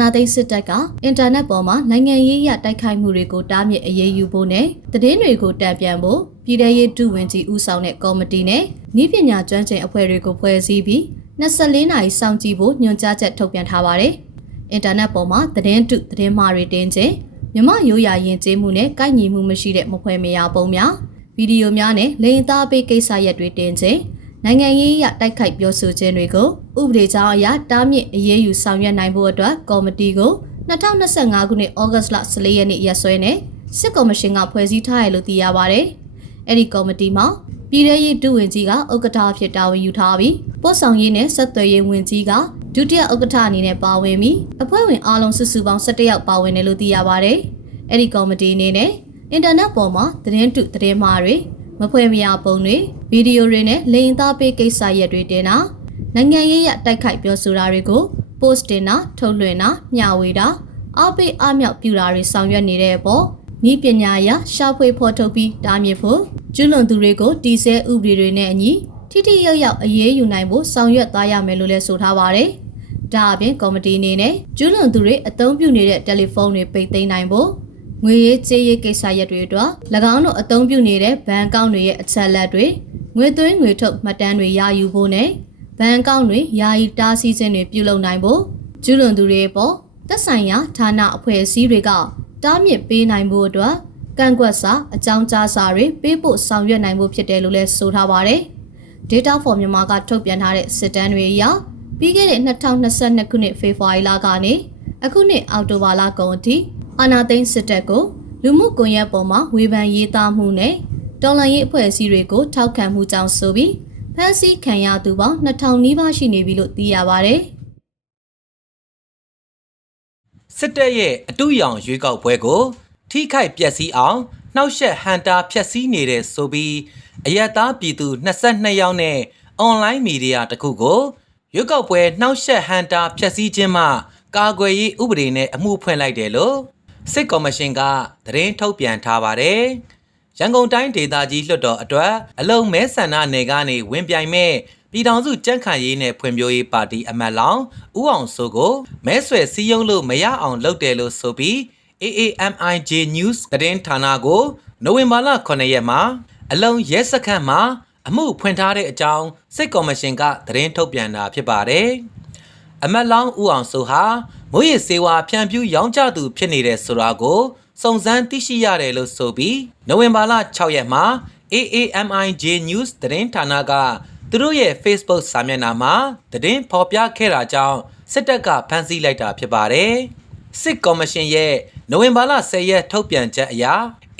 နာသိမ်းစစ်တပ်ကအင်တာနက်ပေါ်မှာနိုင်ငံရေးအရတိုက်ခိုက်မှုတွေကိုတားမြစ်အရေးယူဖို့နဲ့သတင်းတွေကိုတံပြန်ဖို့ပြည်ထရေးဒုဝန်ကြီးဦးဆောင်တဲ့ကော်မတီနဲ့ဤပညာကျွမ်းကျင်အဖွဲ့တွေကိုဖွဲ့စည်းပြီး24နာရီစောင့်ကြည့်ဖို့ညွှန်ကြားချက်ထုတ်ပြန်ထားပါတယ်။အင်တာနက်ပေါ်မှာသတင်းတုသတင်းမှားတွေတင်ခြင်းမြမရိုးရာယဉ်ကျေးမှုနဲ့ကိုက်ညီမှုမရှိတဲ့မဖွဲမရပုံများဗီဒီယိုများနဲ့လိင်သားပေးကိစ္စရက်တွေတင်ခြင်း နိုင်ငံရေးအရတိုက်ခိုက်ပြောဆိုခြင်းတွေကိုဥပဒေကြောင်းအရတားမြစ်အရေးယူဆောင်ရွက်နိုင်ဖို့အတွက်ကော်မတီကို2025ခုနှစ်ဩဂတ်စ်လ14ရက်နေ့ရက်စွဲနဲ့စစ်ကော်မရှင်ကဖွဲ့စည်းထားရလို့သိရပါတယ်။အဲ့ဒီကော်မတီမှာပြည်ထရေးဒုဝန်ကြီးကဥက္ကဋ္ဌအဖြစ်တာဝန်ယူထားပြီးပို့ဆောင်ရေးနဲ့ဆက်သွယ်ရေးဝန်ကြီးကဒုတိယဥက္ကဋ္ဌအနေနဲ့ပါဝင်ပြီးအဖွဲ့ဝင်အားလုံးစုစုပေါင်း17ယောက်ပါဝင်တယ်လို့သိရပါတယ်။အဲ့ဒီကော်မတီအနေနဲ့အင်တာနက်ပေါ်မှာသတင်းတုသတင်းမှားတွေ မဖွဲ့မရပုံတွေဗီဒီယိုတွေနဲ့လိင်သားပေးကိစ္စရက်တွေတင်တာနိုင်ငံရေးရတိုက်ခိုက်ပြောဆိုတာတွေကို post တင်တာထုတ်လွှင့်တာမျှဝေတာအပိအမြောက်ပြူတာတွေဆောင်ရွက်နေတဲ့အပေါ်ဤပညာအရရှာဖွေဖော်ထုတ်ပြီးတားမြစ်ဖို့ကျူးလွန်သူတွေကိုတီဆဲဥပဒေတွေနဲ့အညီထိထိရောက်ရောက်အရေးယူနိုင်ဖို့ဆောင်ရွက်သွားရမယ်လို့လည်းဆိုထားပါတယ်။ဒါအပြင်ကော်မတီအနေနဲ့ကျူးလွန်သူတွေအသုံးပြုနေတဲ့တယ်လီဖုန်းတွေပိတ်သိမ်းနိုင်ဖို့ ငွေရေးကြေးရေးကိစ္စရပ်တွေအတွက်၎င်းတို့အသုံးပြုနေတဲ့ဘဏ်အကောင့်တွေရဲ့အချက်လက်တွေငွေသွင်းငွေထုတ်မှတ်တမ်းတွေရယူဖို့နဲ့ဘဏ်အကောင့်တွေယာယီတားဆီးခြင်းတွေပြုလုပ်နိုင်ဖို့ကျူးလွန်သူတွေပေါ်သက်ဆိုင်ရာဌာနအဖွဲ့အစည်းတွေကတားမြစ်ပေးနိုင်ဖို့အတွက်ကန့်ကွက်စာအကြောင်းကြားစာတွေပေးပို့ဆောင်ရွက်နိုင်ဖို့ဖြစ်တယ်လို့လည်းဆိုထားပါတယ်။ Data for Myanmar ကထုတ်ပြန်ထားတဲ့စစ်တမ်းတွေအရပြီးခဲ့တဲ့2022ခုနှစ်ဖေဖော်ဝါရီလကနေအခုနှစ်အောက်တိုဘာလကုန်အထိ အာနာသိန်းစစ်တပ်ကိုလူမှုကွန်ရက်ပေါ်မှာဝေဖန်ရေးသားမှုနဲ့တော်လှန်ရေးအဖွဲ့အစည်းတွေကိုထောက်ခံမှုကြောင့်ဆိုပြီးဖမ်းဆီးခံရသူပေါင်း2000နီးပါးရှိနေပြီလို့သိရပါဗျ။စစ်တပ်ရဲ့အတူရောင်ရွေးကောက်ပွဲကို ထိခိုက်ပျက်စီးအောင်နှောက်ယှက်ဟန်တာဖျက်ဆီးနေတဲ့ဆိုပြီးအယက်သားပြည်သူ22ယောက်နဲ့အွန်လိုင်းမီဒီယာတစ်ခုကိုရွေးကောက်ပွဲနှောက်ယှက်ဟန်တာဖျက်ဆီးခြင်းမှကာကွယ်ရေးဥပဒေနဲ့အမှုဖွင့်လိုက်တယ်လို့ စစ်ကော်မရှင်ကသတင်းထုတ်ပြန်ထားပါတယ်။ရန်ကုန်တိုင်းဒေသကြီးလွှတ်တော်အတွက်အလုံးမဲဆန္ဒနယ်ကနေဝင်ပြိုင်မဲ့ပြည်ထောင်စုကြံ့ခိုင်ရေးနဲ့ဖွံ့ဖြိုးရေးပါတီအမတ်လောင်ဦးအောင်စိုးကိုမဲဆွယ်စည်းရုံးလို့မရအောင်လုပ်တယ်လို့ဆိုပြီး AAMIJ News သတင်းဌာနကိုနိုဝင်ဘာလ9ရက်မှာအလုံးရဲစခန်းမှာအမှုဖွင့်ထားတဲ့အကြောင်းစစ်ကော်မရှင်ကသတင်းထုတ်ပြန်တာဖြစ်ပါတယ်။ အမတ်လောင်းဦးအောင်စိုးဟာမွေးရစေဝါဖြန့်ဖြူးရောင်းချသူဖြစ်နေတဲ့ဆိုတာကိုစုံစမ်းသိရှိရတယ်လို့ဆိုပြီးနိုဝင်ဘာလ6ရက်မှာ AAMIJ News သတင်းဌာနကသူတို့ရဲ့ Facebook စာမျက်နှာမှာသတင်းဖော်ပြခဲ့တာကြောင့်စစ်တပ်ကဖမ်းဆီးလိုက်တာဖြစ်ပါတယ်။စစ်ကော်မရှင်ရဲ့နိုဝင်ဘာလ10ရက်ထုတ်ပြန်ချက်အရ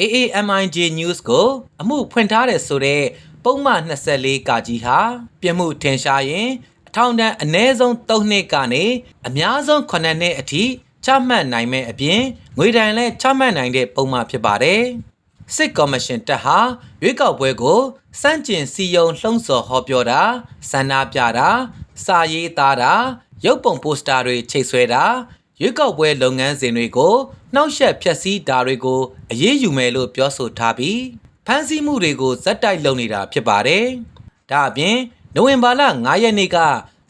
AAMIJ News ကိုအမှုဖွင့်ထားတယ်ဆိုတဲ့ပုံမှန်24ကာကြီးဟာပြမှုထင်ရှားရင်အ ထောင်တန်းအ ਨੇ ဆုံး3နှစ်ကနေအများဆုံး9နှစ်အထိချမှတ်နိုင်မဲ့အပြင်ငွေဒဏ်လည်းချမှတ်နိုင်တဲ့ပုံမှန်ဖြစ်ပါတယ်။စစ်ကော်မရှင်တပ်ဟာရွေးကောက်ပွဲကိုစန့်ကျင်စီယုံလှုံ့ဆော်ဟောပြောတာဆန္ဒပြတာစာရေးသားတာရုပ်ပုံပိုစတာတွေချိတ်ဆွဲတာရွေးကောက်ပွဲလုပ်ငန်းစဉ်တွေကိုနှောက်ယှက်ဖျက်ဆီးတာတွေကိုအရေးယူမယ်လို့ပြောဆိုထားပြီးဖမ်းဆီးမှုတွေကိုဇက်တိုက်လုပ်နေတာဖြစ်ပါတယ်။ဒါအပြင် နိုဝင်ဘာလ9ရက်နေ့က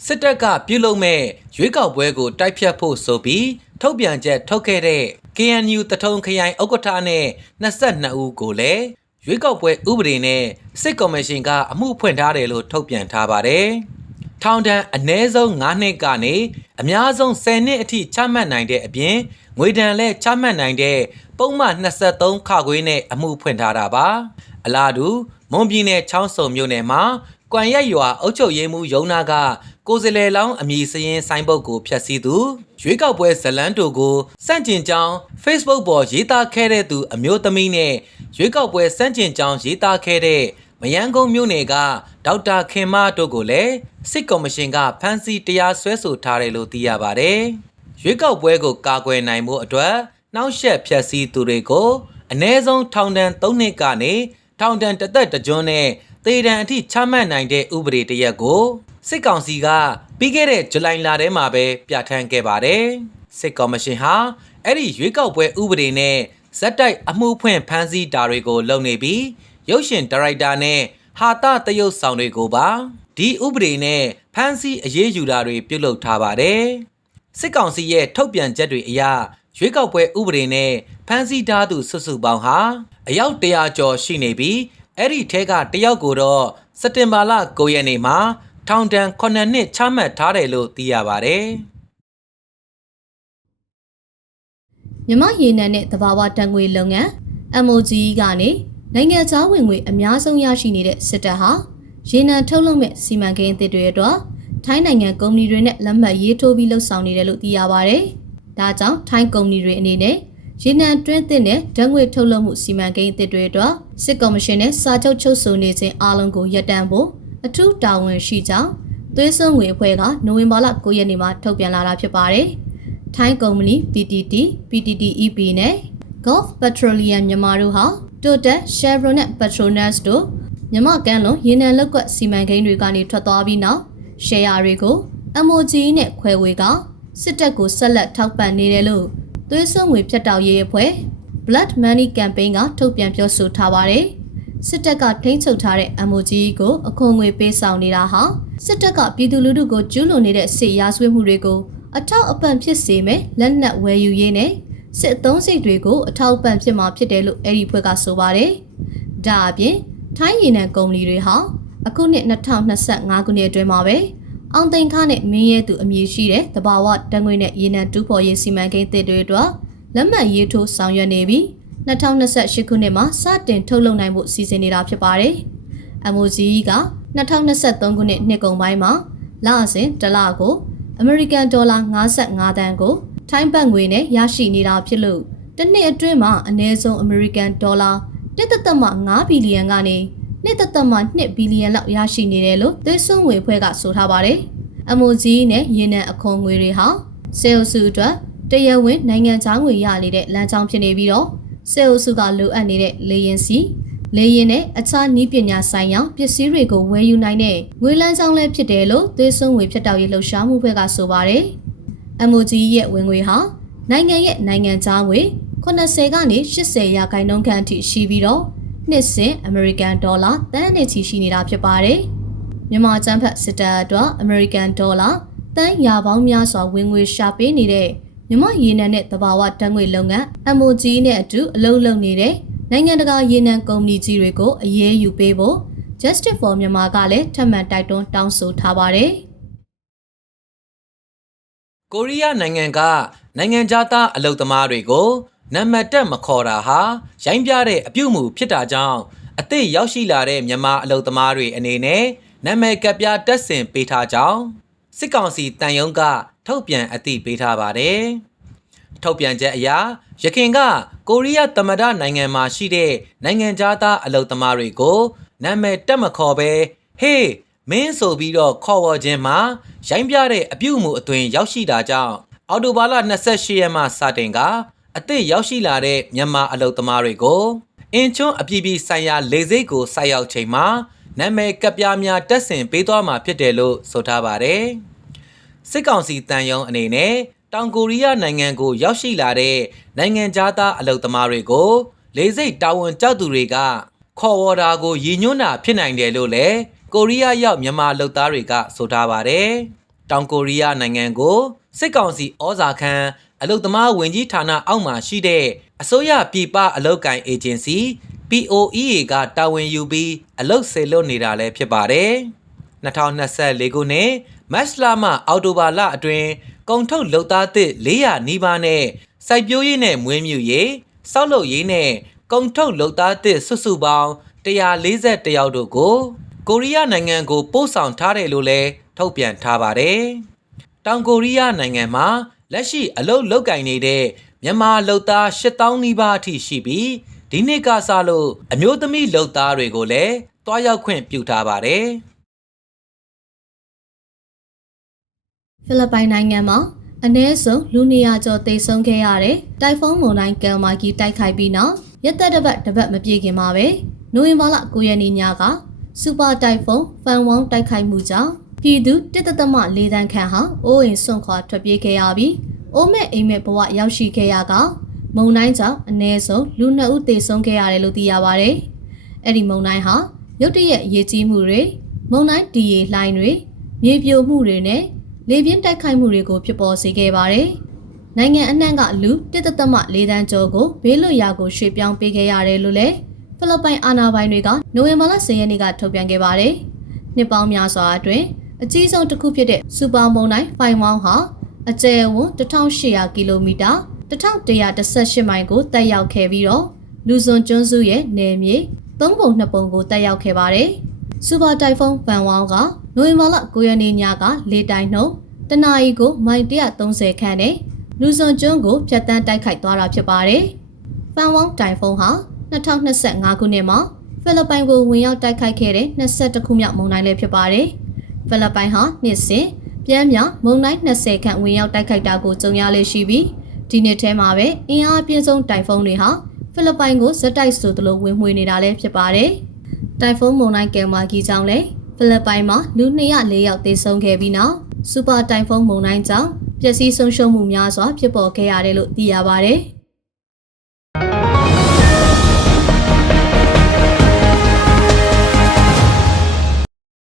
စစ်တပ်ကပြုလုပ်မဲ့ရွေးကောက်ပွဲကိုတိုက်ဖြတ်ဖို့ဆိုပြီးထုတ်ပြန်ချက်ထုတ်ခဲ့တဲ့ KNU တထုံခရိုင်ဥက္ကဋ္ဌနဲ့22ဦးကိုလည်းရွေးကောက်ပွဲဥပဒေနဲ့စစ်ကော်မရှင်ကအမှုဖွင့်ထားတယ်လို့ထုတ်ပြန်ထားပါတယ်။ထောင်ဒဏ်အနည်းဆုံး9နှစ်ကနေအများဆုံး10နှစ်အထိချမှတ်နိုင်တဲ့အပြင်ငွေဒဏ်လည်းချမှတ်နိုင်တဲ့ပုံမှန်23ခခွေးနဲ့အမှုဖွင့်ထားတာပါ။အလားတူမွန်ပြည်နယ်ချောင်းစုံမြို့နယ်မှာ ကွမ်ရက်ရွာအုပ်ချုပ်ရေးမှူးရုံးနာကကိုယ်စလဲလောင်းအမည်စရင်ဆိုင်းဘုတ်ကိုဖျက်ဆီးသူရွေးကောက်ပွဲဇလန်းတို့ကိုစန့်ကျင်ကြောင်း Facebook ပေါ်ရေးသားခဲ့တဲ့သူအမျိုးသမီးနဲ့ရွေးကောက်ပွဲစန့်ကျင်ကြောင်းရေးသားခဲ့တဲ့မယန်းကုန်းမြို့နယ်ကဒေါက်တာခင်မတို့ကိုလည်းစစ်ကော်မရှင်ကဖမ်းဆီးတရားစွဲဆိုထားတယ်လို့သိရပါတယ်။ရွေးကောက်ပွဲကိုကာကွယ်နိုင်မှုအတွက်နှောက်ယှက်ဖျက်ဆီးသူတွေကိုအ ਨੇ ဆုံးထောင်ဒဏ်3နှစ်ကနေထောင်ဒဏ်တစ်သက်တစ်ကျွန်းနဲ့ သေဒဏ်အထိချမှတ်နိုင်တဲ့ဥပဒေတစ်ရပ်ကိုစစ်ကောင်စီကပြီးခဲ့တဲ့ဇူလိုင်လထဲမှာပဲပြဋ္ဌာန်းခဲ့ပါတယ်။စစ်ကော်မရှင်ဟာအဲ့ဒီရွေးကောက်ပွဲဥပဒေနဲ့ဇက်တိုက်အမှုဖွင့်ဖမ်းဆီးတာတွေကိုလုပ်နေပြီးရုပ်ရှင်ဒါရိုက်တာနဲ့ဟာတာတရုတ်ဆောင်တွေကိုပါဒီဥပဒေနဲ့ဖမ်းဆီးအရေးယူတာတွေပြုလုပ်ထားပါတယ်စစ်ကောင်စီရဲ့ထုတ်ပြန်ချက်တွေအရရွေးကောက်ပွဲဥပဒေနဲ့ဖမ်းဆီးထားသူစုစုပေါင်းဟာအယောက်100ကျော်ရှိနေပြီး အဲ့ဒီထဲကတယောက်ကိုတော့စက်တင်ဘာလ9ရက်နေ့မှာထောင်ဒဏ်9နှစ်ချမှတ်ထားတယ်လို့သိရပါတယ်။မြမရေနံနဲ့တဘာဝတံငွေလုပ်ငန်း MOG ကနေနိုင်ငံခြားဝင်ငွေအများဆုံးရရှိနေတဲ့စစ်တပ်ဟာရေနံထုတ်လုပ်မဲ့စီမံကိန်းအသစ်တွေအတွက်ထိုင်းနိုင်ငံကုမ္ပဏီတွေနဲ့လက်မှတ်ရေးထိုးပြီးလှုပ်ဆောင်နေတယ်လို့သိရပါဗျ။ဒါကြောင့်ထိုင်းကုမ္ပဏီတွေအနေနဲ့ ရေနံတွင်းသစ်နဲ့ဓာတ်ငွေထုတ်လုပ်မှုစီမံကိန်းအသစ်တွေအတွက်စစ်ကော်မရှင်နဲ့စာချုပ်ချုပ်ဆိုနေခြင်းအားလုံးကိုရပ်တန့်ဖို့အထူးတာဝန်ရှိကြောင်းသွေးစွန်းငွေအဖွဲ့ကနိုဝင်ဘာလ9ရက်နေ့မှာထုတ်ပြန်လာတာဖြစ်ပါတယ်။ထိုင်းကုမ္ပဏီ PTT, PTTEP နဲ့ Gulf Petroleum မြန်မာတို့ဟာ Total, Chevron နဲ့ Petronas တို့မြန်မာကမ်းလွန်ရေနံလက်ကွက်စီမံကိန်းတွေကနေထွက်သွားပြီးနောက်ရှယ်ယာတွေကို MOG နဲ့ခွဲဝေကစစ်တပ်ကိုဆက်လက်ထောက်ပံ့နေတယ်လို့ သွေးစွန်းငွေဖြတ်တောက်ရေးအဖွဲ့ Blood Money Campaign ကထုတ်ပြန်ပြောဆိုထားပါတယ်။စစ်တပ်ကထိန်းချုပ်ထားတဲ့ MOG ကိုအခွန်ငွေပေးဆောင်နေတာဟာစစ်တပ်ကပြည်သူလူထုကိုကျူးလွန်နေတဲ့စစ်ရာဇဝတ်မှုတွေကိုအထောက်အပံ့ဖြစ်စေမယ်လက်နက်ဝယ်ယူရေးနဲ့စစ်အုံးစိတ်တွေကိုအထောက်အပံ့ဖြစ်မှာဖြစ်တယ်လို့အဲ့ဒီဖွဲ့ကဆိုပါတယ်။ဒါအပြင်ထိုင်းရေနံကုမ္ပဏီတွေဟာအခုနှစ်2025ခုနှစ်အတွင်းမှာပဲ အောင်သိန်းခါနဲ့မင်းရဲသူအမည်ရှိတဲ့တဘာဝတံငွေနဲ့ရေနံတူးဖော်ရေးစီမံကိန်းသစ်တွေအတွက်လက်မှတ်ရေးထိုးဆောင်ရွက်နေပြီး2028ခုနှစ်မှာစတင်ထုတ်လုပ်နိုင်ဖို့စီစဉ်နေတာဖြစ်ပါတယ်။ MOG က2023ခုနှစ်နှစ်ကုန်ပိုင်းမှာလအစဉ်တစ်လကိုအမေရိကန်ဒေါ်လာ55တန်းကိုထိုင်းဘတ်ငွေနဲ့ရရှိနေတာဖြစ်လို့တစ်နှစ်အတွင်းမှာအနည်းဆုံးအမေရိကန်ဒေါ်လာ1.5ဘီလီယံကနေ 1.2ဘီလီယံလောက်ရရှိနေတယ်လို့သွေးစွန်းငွေဖွဲ့ကဆိုထားပါတယ်။ MOG နဲ့ရေနံအခွန်ငွေတွေဟာစေအုပ်စုအတွက်တရားဝင်နိုင်ငံခြားငွေရနေတဲ့လမ်းကြောင်းဖြစ်နေပြီးတော့စေအုပ်စုကလိုအပ်နေတဲ့လေရင်စီလေရင်နဲ့အခြားနည်းပညာဆိုင်ရာပစ္စည်းတွေကိုဝယ်ယူနိုင်တဲ့ငွေလမ်းကြောင်းလည်းဖြစ်တယ်လို့သွေးစွန်းငွေဖြတ်တောက်ရေးလှုပ်ရှားမှုဘက်ကဆိုပါတယ်။ MOG ရဲ့ဝင်ငွေဟာနိုင်ငံရဲ့နိုင်ငံခြားငွေ80ကနေ80ရာခိုင်နှုန်းခန့်အထိရှိပြီးတော့ နှစ်စဉ်အမေရိကန်ဒေါ်လာတန်းနဲ့ချီရှိနေတာဖြစ်ပါတယ်။မြန်မာကျန်းဖတ်စစ်တပ်အတွက်အမေရိကန်ဒေါ်လာတန်းရာပေါင်းများစွာဝင်ငွေရှာပေးနေတဲ့မြန်မာရေနံနဲ့တဘာဝတန်းငွေလုပ်ငန်း MOG နဲ့အတူအလုပ်လုပ်နေတဲ့နိုင်ငံတကာရေနံကုမ္ပဏီကြီးတွေကိုအရေးယူပေးဖို့ Justice for Myanmar ကလည်းထပ်မံတိုက်တွန်းတောင်းဆိုထားပါတယ်။ကိုရီးယားနိုင်ငံကနိုင်ငံသားအလုသမားတွေကို နံပါတ်တက်မခေါ်တာဟာရိုင်းပြတဲ့အပြုတ်မှုဖြစ်တာကြောင့်အသည့်ရောက်ရှိလာတဲ့မြန်မာအလုသမားတွေအနေနဲ့နာမည်ကပ်ပြားတက်ဆင်ပေးထားကြောင်းစစ်ကောင်စီတန်ယုံက ထုတ်ပြန်အသိပေးထားပါတယ်။ထုတ်ပြန်ချက်အရရခင်ကကိုရီးယားသမ္မတနိုင်ငံမှာရှိတဲ့နိုင်ငံသားအလုသမားတွေကိုနာမည်တက်မခေါ်ဘဲဟေးမင်းဆိုပြီးတော့ခေါ်ဝေါ်ခြင်းမှာရိုင်းပြတဲ့အပြုတ်မှုအသွင်ရောက်ရှိတာကြောင့်အော်တိုဘာလ28ရက်မှစတင်က အသည့်ရောက်ရှိလာတဲ့မြန်မာအလုသမားတွေကိုအင်ချွန်းအပြည်ပြည်ဆိုင်ရာလေဆိပ်ကိုဆိုက်ရောက်ချိန်မှာနာမည်ကပ်ပြားများတက်ဆင်ပေးသွားမှာဖြစ်တယ်လို့ဆိုထားပါတယ်။စစ်ကောင်စီတန်ယုံအနေနဲ့တောင်ကိုရီးယားနိုင်ငံကိုရောက်ရှိလာတဲ့နိုင်ငံသားအလုသမားတွေကိုလေဆိပ်တာဝန်ကြောက်သူတွေကခေါ်ဝေါ်တာကိုရည်ညွှန်းတာဖြစ်နိုင်တယ်လို့လည်းကိုရီးယားရောက်မြန်မာလုပ်သားတွေကဆိုထားပါတယ်။တောင်ကိုရီးယားနိုင်ငံကိုစစ်ကောင်စီဩဇာခံ အလုသမားဝင်ကြီးဌာနအောက်မှာရှိတဲ့အစိုးရပြည်ပအလုပ်ကိုင်အေဂျင်စီ POEA ကတာဝန်ယူပြီးအလုပ်ဆေလွတ်နေတာလည်းဖြစ်ပါတယ်။2024ခုနှစ်မတ်လမှအောက်တိုဘာလအတွင်းကုန်ထုတ်လုပ်သားသစ်400နီးပါးနဲ့စိုက်ပျိုးရေးနဲ့မွေးမြူရေးစောက်လုပ်ရေးနဲ့ကုန်ထုတ်လုပ်သားသစ်စုစုပေါင်း141ယောက်တို့ကိုကိုရီးယားနိုင်ငံကိုပို့ဆောင်ထားတယ်လို့လည်းထုတ်ပြန်ထားပါတယ်။တောင်ကိုရီးယားနိုင်ငံမှာ လက်ရှိအလုတ်လုတ်ကင်နေတဲ့မြန်မာလုပ်သား8000နီးပါးအထိရှိပြီးဒီနှစ်ကစလို့အမျိုးသမီးလုပ်သားတွေကိုလည်းတွားရောက်ခွင့်ပြုထားပါတယ်။ဖိလစ်ပိုင်နိုင်ငံမှာအ ਨੇ ဆုံးလူနေရာကျော်တိတ်ဆုံးခဲ့ရတဲ့တိုင်ဖုန်းမုန်တိုင်းကယ်မာကီတိုက်ခိုက်ပြီးနောက်ရက်သက်တစ်ပတ်တစ်ပတ်မပြည့်ခင်မှာပဲနိုဝင်ဘာလ9ရက်နေ့ညကစူပါတိုင်ဖုန်းဖန်ဝေါင်းတိုက်ခိုက်မှုကြောင့် ပြည်သူတစ်သမ၄တန်းခန့်ဟာအိုးအိမ်ဆွန့်ခွာထွက်ပြေးခဲ့ရပြီးအိုးမဲ့အိမ်မဲ့ဘဝရောက်ရှိခဲ့ရကမုံတိုင်းကြောင့်အ ਨੇ ဆုံးလူနှစ်ဦးသေဆုံးခဲ့ရတယ်လို့သိရပါဗျ။အဲ့ဒီမုံတိုင်းဟာရုတ်တရက်ရေကြီးမှုတွေမုံတိုင်းဒီရေလှိုင်းတွေမြေပြိုမှုတွေနဲ့လေပြင်းတိုက်ခိုက်မှုတွေကိုဖြစ်ပေါ်စေခဲ့ပါတယ်။နိုင်ငံအနှံ့ကလူတစ်သက်သက်မှ၄တန်းကျော်ကိုဘေးလွတ်ရာကိုရွှေ့ပြောင်းပေးခဲ့ရတယ်လို့လည်းဖိလစ်ပိုင်အာဏာပိုင်တွေကနိုဝင်ဘာလ10ရက်နေ့ကထုတ်ပြန်ခဲ့ပါတယ်။နှစ်ပေါင်းများစွာအတွင်း အကြီးဆုံးတစ်ခုဖြစ်တဲ့စူပါမုန်တိုင်းဖိုင်ဝေါင်းဟာအကျယ်ဝန်း1800ကီလိုမီတာ1118မိုင်ကိုတက်ရောက်ခဲ့ပြီးတော့လူစွန်ကျွန်းစုရဲ့နယ်မြေသုံးပုံနှစ်ပုံကိုတက်ရောက်ခဲ့ပါတယ်။စူပါတိုင်ဖုန်းဗန်ဝေါင်းကနိုဝင်ဘာလ9ရက်နေ့ညကလေတိုင်နှုန်းတနအီကိုမိုင်130ခန့်နဲ့လူစွန်ကျွန်းကိုဖျက်တမ်းတိုက်ခိုက်သွားတာဖြစ်ပါတယ်။ဖန်ဝေါင်းတိုင်ဖုန်းဟာ2025ခုနှစ်မှာဖိလစ်ပိုင်ကိုဝင်ရောက်တိုက်ခိုက်ခဲ့တဲ့22ခုမြောက်မုန်တိုင်းလည်းဖြစ်ပါတယ်။ ဖိလစ်ပိုင်ဟာနှစ်စဉ်ပြန်မြောက်မုန်တိုင်း20ခန့်ဝင်ရောက်တိုက်ခိုက်တာကိုကြုံရလေရှိပြီးဒီနှစ်ထဲမှာပဲအင်အားအပြည့်ဆုံးတိုင်ဖုန်းတွေဟာဖိလစ်ပိုင်ကိုဇက်တိုက်ဆိုသလိုဝင်မှွေနေတာလည်းဖြစ်ပါတယ်။တိုင်ဖုန်းမုန်တိုင်းကယ်မာဂီကြောင့်လည်းဖိလစ်ပိုင်မှာလူ204ယောက်သေဆုံးခဲ့ပြီးနောက်စူပါတိုင်ဖုန်းမုန်တိုင်းကြောင့်ပျက်စီးဆုံးရှုံးမှုများစွာဖြစ်ပေါ်ခဲ့ရတယ်လို့သိရပါတယ်။